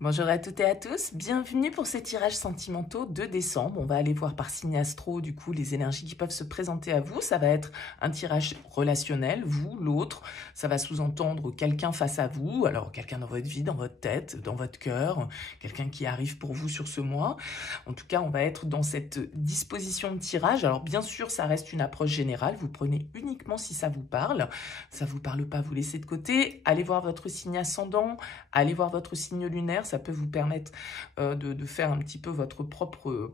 Bonjour à toutes et à tous, bienvenue pour ces tirages sentimentaux de décembre. On va aller voir par signe astro du coup les énergies qui peuvent se présenter à vous. Ça va être un tirage relationnel, vous, l'autre. Ça va sous-entendre quelqu'un face à vous, alors quelqu'un dans votre vie, dans votre tête, dans votre cœur, quelqu'un qui arrive pour vous sur ce mois. En tout cas, on va être dans cette disposition de tirage. Alors bien sûr, ça reste une approche générale. Vous prenez uniquement si ça vous parle. Ça vous parle pas, vous laissez de côté. Allez voir votre signe ascendant, allez voir votre signe lunaire. Ça peut vous permettre de faire un petit peu votre propre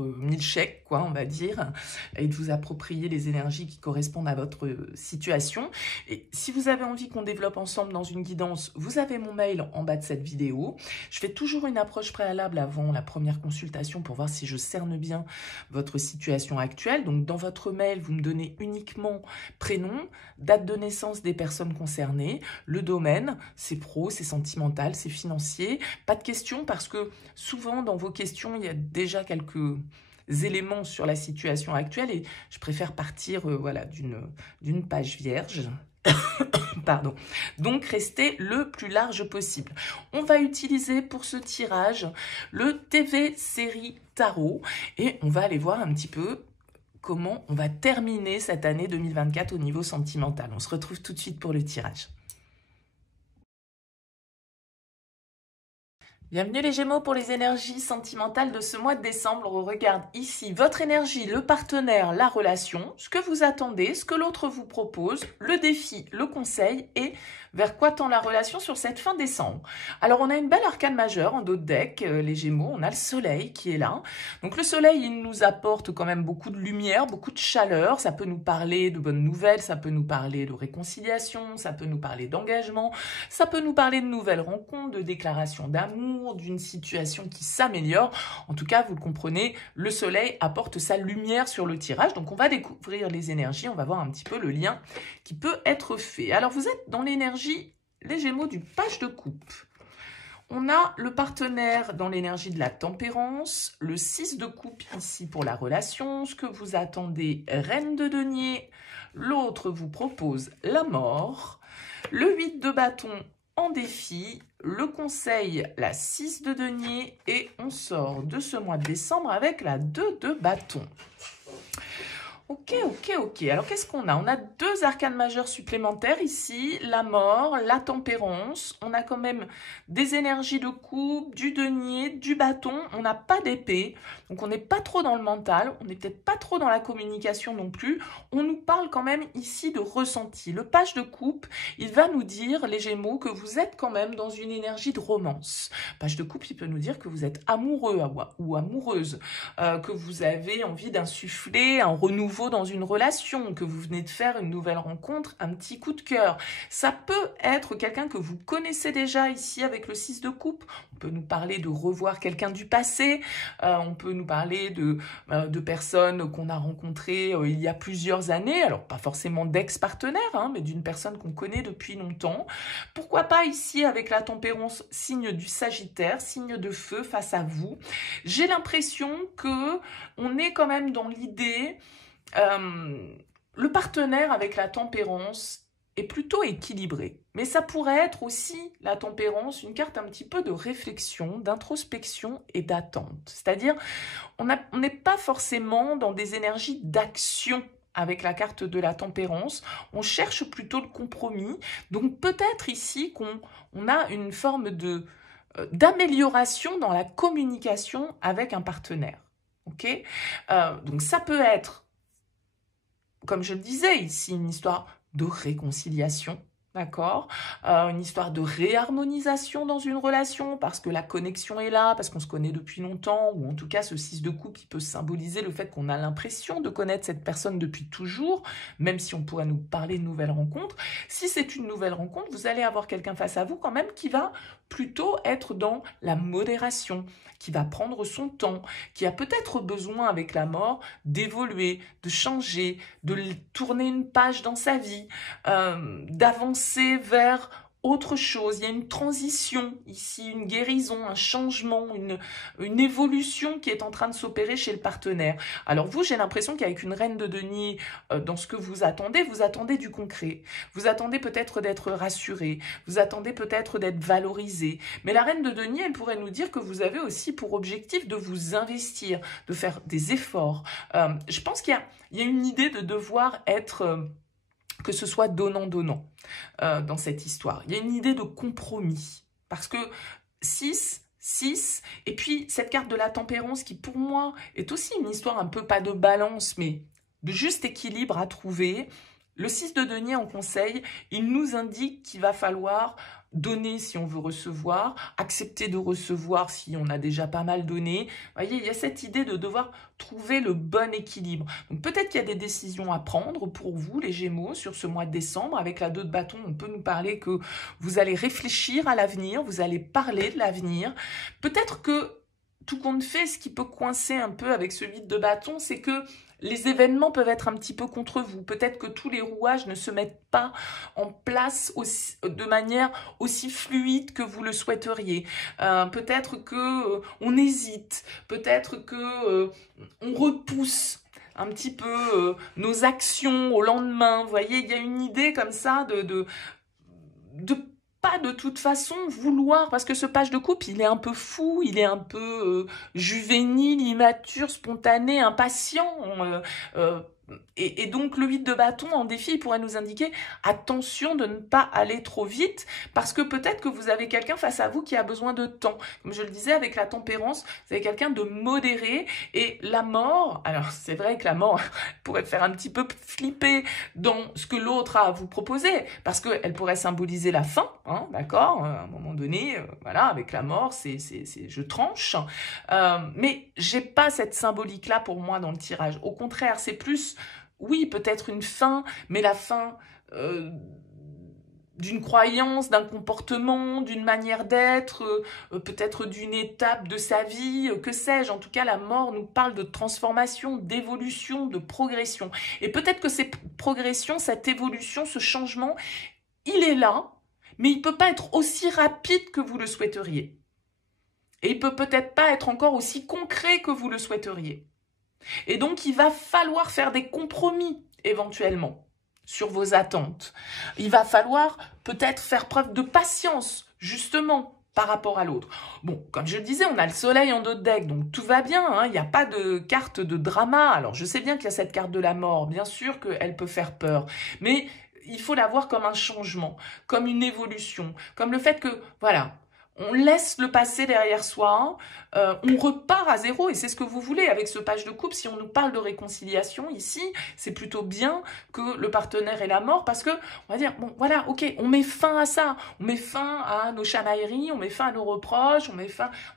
milkshake, quoi, on va dire, et de vous approprier les énergies qui correspondent à votre situation. Et si vous avez envie qu'on développe ensemble dans une guidance, vous avez mon mail en bas de cette vidéo. Je fais toujours une approche préalable avant la première consultation pour voir si je cerne bien votre situation actuelle. Donc, dans votre mail, vous me donnez uniquement prénom, date de naissance des personnes concernées, le domaine, c'est pro, c'est sentimental, c'est financier. Pas de questions parce que souvent, dans vos questions, il y a déjà quelques éléments sur la situation actuelle et je préfère partir voilà, d'une page vierge. Pardon. Donc, restez le plus large possible. On va utiliser pour ce tirage le TV Série Tarot et on va aller voir un petit peu comment on va terminer cette année 2024 au niveau sentimental. On se retrouve tout de suite pour le tirage. Bienvenue les Gémeaux pour les énergies sentimentales de ce mois de décembre. On regarde ici votre énergie, le partenaire, la relation, ce que vous attendez, ce que l'autre vous propose, le défi, le conseil et vers quoi tend la relation sur cette fin décembre. Alors on a une belle arcane majeure en dos de deck, les Gémeaux, on a le soleil qui est là. Donc le soleil, il nous apporte quand même beaucoup de lumière, beaucoup de chaleur, ça peut nous parler de bonnes nouvelles, ça peut nous parler de réconciliation, ça peut nous parler d'engagement, ça peut nous parler de nouvelles rencontres, de déclarations d'amour, d'une situation qui s'améliore. En tout cas, vous le comprenez, le soleil apporte sa lumière sur le tirage. Donc, on va découvrir les énergies. On va voir un petit peu le lien qui peut être fait. Alors, vous êtes dans l'énergie, les Gémeaux, du page de coupe. On a le partenaire dans l'énergie de la tempérance, le 6 de coupe ici pour la relation, ce que vous attendez, reine de denier. L'autre vous propose la mort, le 8 de bâton en défi, le conseil, la 6 de denier et on sort de ce mois de décembre avec la 2 de bâton. Ok. Alors, qu'est-ce qu'on a? On a deux arcanes majeures supplémentaires ici, la mort, la tempérance. On a quand même des énergies de coupe, du denier, du bâton. On n'a pas d'épée, donc on n'est pas trop dans le mental. On n'est peut-être pas trop dans la communication non plus. On nous parle quand même ici de ressenti. Le page de coupe, il va nous dire, les Gémeaux, que vous êtes quand même dans une énergie de romance. Page de coupe, il peut nous dire que vous êtes amoureux ou amoureuse, que vous avez envie d'insuffler un renouveau dans une relation, que vous venez de faire une nouvelle rencontre, un petit coup de cœur. Ça peut être quelqu'un que vous connaissez déjà ici avec le 6 de coupe. On peut nous parler de revoir quelqu'un du passé. On peut nous parler de personnes qu'on a rencontrées il y a plusieurs années. Alors, pas forcément d'ex-partenaires, hein, mais d'une personne qu'on connaît depuis longtemps. Pourquoi pas ici avec la tempérance, signe du Sagittaire, signe de feu face à vous. J'ai l'impression que on est quand même dans l'idée... le partenaire avec la tempérance est plutôt équilibré. Mais ça pourrait être aussi, la tempérance, une carte un petit peu de réflexion, d'introspection et d'attente. C'est-à-dire, on n'est pas forcément dans des énergies d'action avec la carte de la tempérance. On cherche plutôt le compromis. Donc peut-être ici qu'on a une forme d'amélioration dans la communication avec un partenaire. Ok, donc ça peut être, comme je le disais ici, une histoire de réconciliation, d'accord, une histoire de réharmonisation dans une relation, parce que la connexion est là, parce qu'on se connaît depuis longtemps, ou en tout cas ce 6 de coupe, il peut symboliser le fait qu'on a l'impression de connaître cette personne depuis toujours, même si on pourrait nous parler de nouvelles rencontres. Si c'est une nouvelle rencontre, vous allez avoir quelqu'un face à vous quand même qui va plutôt être dans la modération, qui va prendre son temps, qui a peut-être besoin avec la mort d'évoluer, de changer, de tourner une page dans sa vie, d'avancer vers autre chose, il y a une transition ici, une guérison, un changement, une évolution qui est en train de s'opérer chez le partenaire. Alors vous, j'ai l'impression qu'avec une reine de denier, dans ce que vous attendez du concret. Vous attendez peut-être d'être rassuré, vous attendez peut-être d'être valorisé. Mais la reine de denier, elle pourrait nous dire que vous avez aussi pour objectif de vous investir, de faire des efforts. Je pense qu'il y a une idée de devoir être... que ce soit donnant-donnant dans cette histoire. Il y a une idée de compromis. Parce que 6, et puis cette carte de la tempérance qui pour moi est aussi une histoire un peu pas de balance, mais de juste équilibre à trouver. Le 6 de denier en conseil, il nous indique qu'il va falloir donner si on veut recevoir, accepter de recevoir si on a déjà pas mal donné. Vous voyez, il y a cette idée de devoir trouver le bon équilibre. Donc peut-être qu'il y a des décisions à prendre pour vous, les Gémeaux, sur ce mois de décembre. Avec la 2 de bâton, on peut nous parler que vous allez réfléchir à l'avenir, vous allez parler de l'avenir. Peut-être que, tout compte fait, ce qui peut coincer un peu avec ce 8 de bâton, c'est que les événements peuvent être un petit peu contre vous. Peut-être que tous les rouages ne se mettent pas en place de manière aussi fluide que vous le souhaiteriez. Peut-être que on hésite. Peut-être que on repousse un petit peu nos actions au lendemain. Vous voyez, il y a une idée comme ça de pas de toute façon vouloir, parce que ce page de coupe, il est un peu fou, il est un peu juvénile, immature, spontané, impatient. Et donc le 8 de bâton en défi, il pourrait nous indiquer attention de ne pas aller trop vite, parce que peut-être que vous avez quelqu'un face à vous qui a besoin de temps. Comme je le disais, avec la tempérance, vous avez quelqu'un de modéré, et la mort, alors c'est vrai que la mort pourrait faire un petit peu flipper dans ce que l'autre a à vous proposer, parce qu'elle pourrait symboliser la fin, hein, d'accord, à un moment donné, voilà, avec la mort, c'est je tranche, mais j'ai pas cette symbolique-là pour moi dans le tirage. Au contraire, c'est plus oui, peut-être une fin, mais la fin d'une croyance, d'un comportement, d'une manière d'être, peut-être d'une étape de sa vie, que sais-je. En tout cas, la mort nous parle de transformation, d'évolution, de progression. Et peut-être que cette progression, cette évolution, ce changement, il est là, mais il ne peut pas être aussi rapide que vous le souhaiteriez. Et il peut peut-être pas être encore aussi concret que vous le souhaiteriez. Et donc, il va falloir faire des compromis, éventuellement, sur vos attentes. Il va falloir peut-être faire preuve de patience, justement, par rapport à l'autre. Bon, comme je le disais, on a le soleil en dos de deck, donc tout va bien, hein, il n'y a pas de carte de drama. Alors, je sais bien qu'il y a cette carte de la mort, bien sûr qu'elle peut faire peur, mais il faut la voir comme un changement, comme une évolution, comme le fait que, voilà, on laisse le passé derrière soi, on repart à zéro, et c'est ce que vous voulez avec ce page de coupe. Si on nous parle de réconciliation ici, c'est plutôt bien que le partenaire ait la mort, parce que on va dire, bon voilà, ok, on met fin à ça, on met fin à nos chamailleries, on met fin à nos reproches,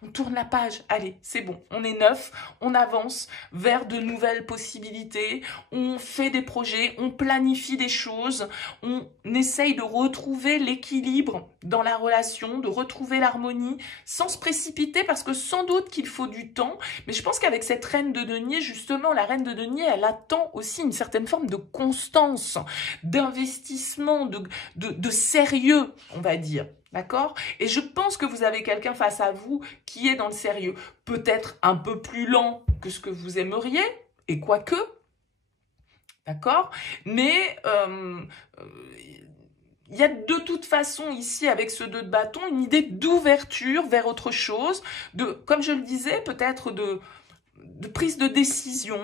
on tourne la page, allez, c'est bon, on est neuf, on avance vers de nouvelles possibilités, on fait des projets, on planifie des choses, on essaye de retrouver l'équilibre dans la relation, de retrouver l'harmonie, sans se précipiter, parce que sans doute qu'il faut du temps, mais je pense qu'avec cette reine de denier, justement, la reine de denier, elle attend aussi une certaine forme de constance, d'investissement, de sérieux, on va dire. D'accord? Et je pense que vous avez quelqu'un face à vous qui est dans le sérieux. Peut-être un peu plus lent que ce que vous aimeriez, et quoique, d'accord? Mais il y a de toute façon ici, avec ce 2 de bâton, une idée d'ouverture vers autre chose, comme je le disais, peut-être de prise de décision,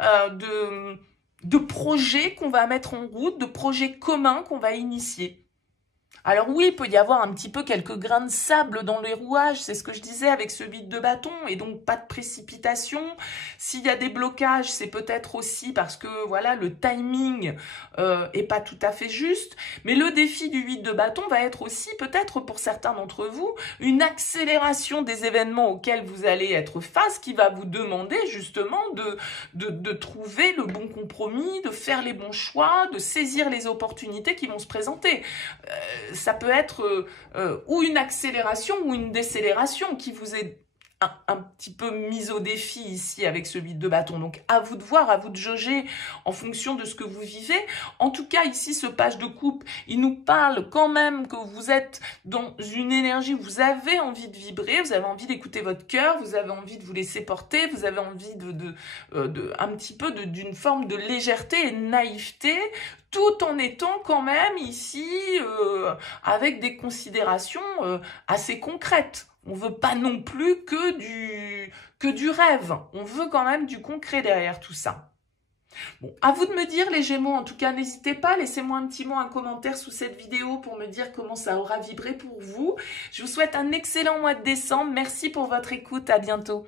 de projets qu'on va mettre en route, de projets communs qu'on va initier. Alors oui, il peut y avoir un petit peu quelques grains de sable dans les rouages, c'est ce que je disais avec ce 8 de bâton, et donc pas de précipitation. S'il y a des blocages, c'est peut-être aussi parce que voilà, le timing est pas tout à fait juste. Mais le défi du 8 de bâton va être aussi, peut-être pour certains d'entre vous, une accélération des événements auxquels vous allez être face, qui va vous demander justement de trouver le bon compromis, de faire les bons choix, de saisir les opportunités qui vont se présenter. Ça peut être ou une accélération ou une décélération qui vous est un petit peu mise au défi ici avec celui de bâton. Donc à vous de voir, à vous de jauger en fonction de ce que vous vivez. En tout cas, ici, ce page de coupe, il nous parle quand même que vous êtes dans une énergie où vous avez envie de vibrer, vous avez envie d'écouter votre cœur, vous avez envie de vous laisser porter, vous avez envie un petit peu d'une forme de légèreté et de naïveté, tout en étant quand même ici avec des considérations assez concrètes. On ne veut pas non plus que du rêve. On veut quand même du concret derrière tout ça. Bon, à vous de me dire les Gémeaux. En tout cas, n'hésitez pas, laissez-moi un petit mot, un commentaire sous cette vidéo pour me dire comment ça aura vibré pour vous. Je vous souhaite un excellent mois de décembre. Merci pour votre écoute. À bientôt.